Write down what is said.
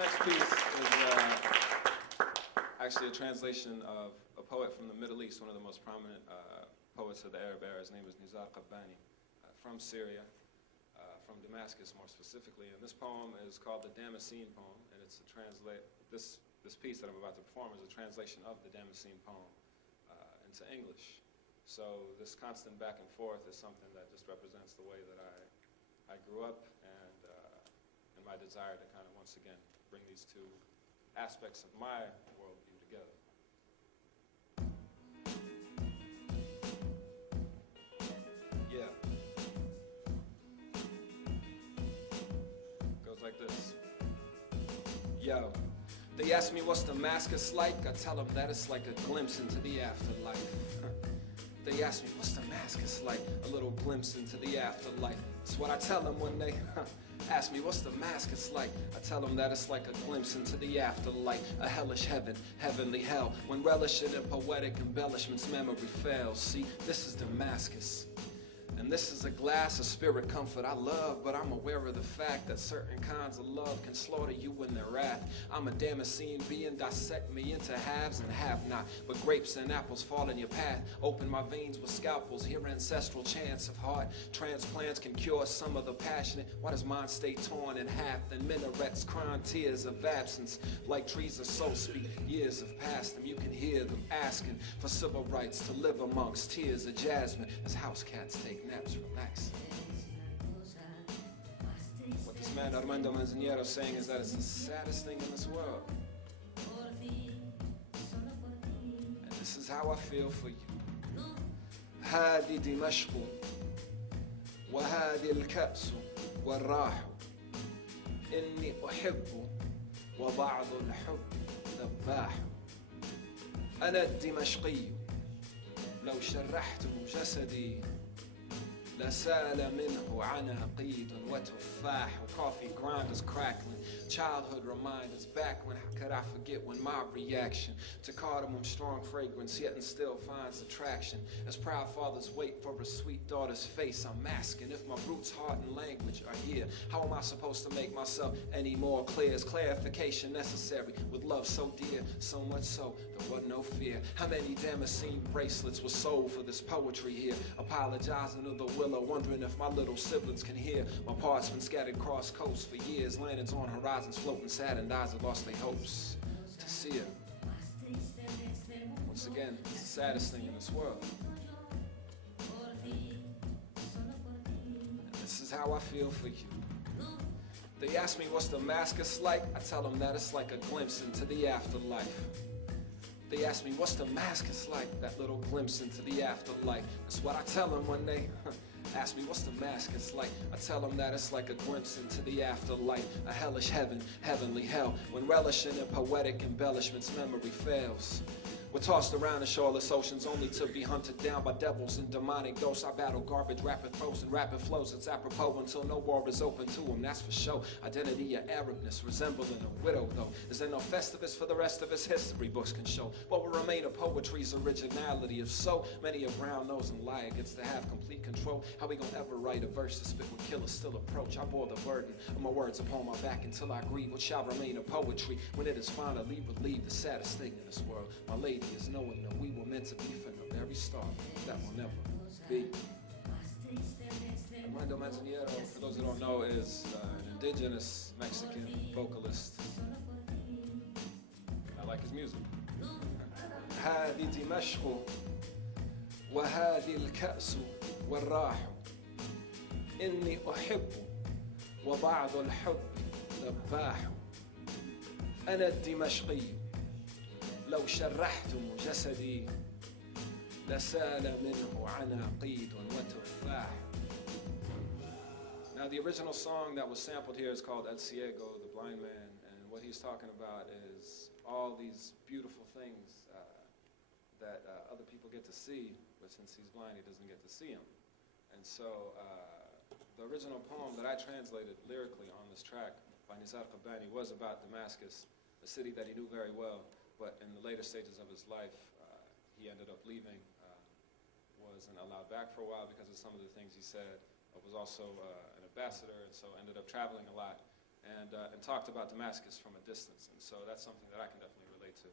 next piece is actually a translation of a poet from the Middle East, one of the most prominent poets of the Arab era. His name is Nizar Qabbani, from Syria, from Damascus more specifically. And this poem is called the Damascene poem, and it's this piece that I'm about to perform is a translation of the Damascene poem into English. So this constant back and forth is something that just represents the way that I grew up and my desire to kind of once again bring these two aspects of my worldview together. Yeah. Goes like this. Yo. They ask me what's Damascus like, I tell them that it's like a glimpse into the afterlife. They ask me what's Damascus like, a little glimpse into the afterlife. That's what I tell them when they ask me what's Damascus like. I tell them that it's like a glimpse into the afterlife, a hellish heaven, heavenly hell. When relishing in poetic embellishments, memory fails. See, this is Damascus. And this is a glass of spirit comfort I love, but I'm aware of the fact that certain kinds of love can slaughter you in their wrath. I'm a Damascene being, dissect me into haves and have not. But grapes and apples fall in your path. Open my veins with scalpels, hear ancestral chants of heart. Transplants can cure some of the passionate. Why does mine stay torn in half? Then minarets crying tears of absence. Like trees of soul speak, years have passed them. You can hear them asking for civil rights to live amongst tears of jasmine as house cats take naps, relax. What this man Offendum is saying is that it's the saddest thing in this world. And this is how I feel for you. هذه دمشق وهذه الكأس والراح إني أحب وبعض الحب ذباح أنا الدمشقي لو شرحت جسدي لسال منه عناقيد وتفاح. Coffee grinders crackling, childhood reminders. Back when, how could I forget when my reaction to cardamom strong fragrance yet and still finds attraction. As proud fathers wait for a sweet daughter's face, I'm asking if my roots, heart, and language are here. How am I supposed to make myself any more clear? Is clarification necessary with love so dear? So much so, there was no fear. How many Damascene bracelets were sold for this poetry here? Apologizing to the willow, wondering if my little siblings can hear. My parts been scattered cross coast for years. Lanterns on horizons floating saddened eyes have lost their hopes to see her. Once again, it's the saddest thing in this world. And this is how I feel for you. They ask me what's Damascus like, I tell them that it's like a glimpse into the afterlife. They ask me what's Damascus like, that little glimpse into the afterlife. That's what I tell them when they ask me what's Damascus like. I tell them that it's like a glimpse into the afterlife, a hellish heaven, heavenly hell. When relishing in poetic embellishments, memory fails. We're tossed around in shoreless oceans only to be hunted down by devils and demonic ghosts. I battle garbage, rapid throws and rapid flows. It's apropos until no war is open to them, that's for sure. Identity or Arabness, resembling a widow though. Is there no Festivus for the rest of his history books can show? What will remain of poetry's originality? If so, many a brown nose and liar gets to have complete control. How we gonna ever write a verse to spit with killers still approach? I bore the burden of my words upon my back until I grieve. What shall remain of poetry when it is finally relieved? The saddest thing in this world, my lady, is knowing that we were meant to be from the very start. That will never be. Armando Manzanero, for those who don't know, is an indigenous Mexican vocalist. I like his music. هذه دمشق وهذه الكأس والراح إني أحب وبعض الحب ذباح أنا الدمشقي لو شرحتم جسدي لسال منه عناقيد وتفاح. Now the original song that was sampled here is called El Ciego, the blind man, and what he's talking about is all these beautiful things that other people get to see, but since he's blind he doesn't get to see them. And so the original poem that I translated lyrically on this track by Nizar Qabbani was about Damascus, a city that he knew very well. But in the later stages of his life, he ended up leaving, wasn't allowed back for a while because of some of the things he said, was also an ambassador, and so ended up traveling a lot. And and talked about Damascus from a distance. And so that's something that I can definitely relate to.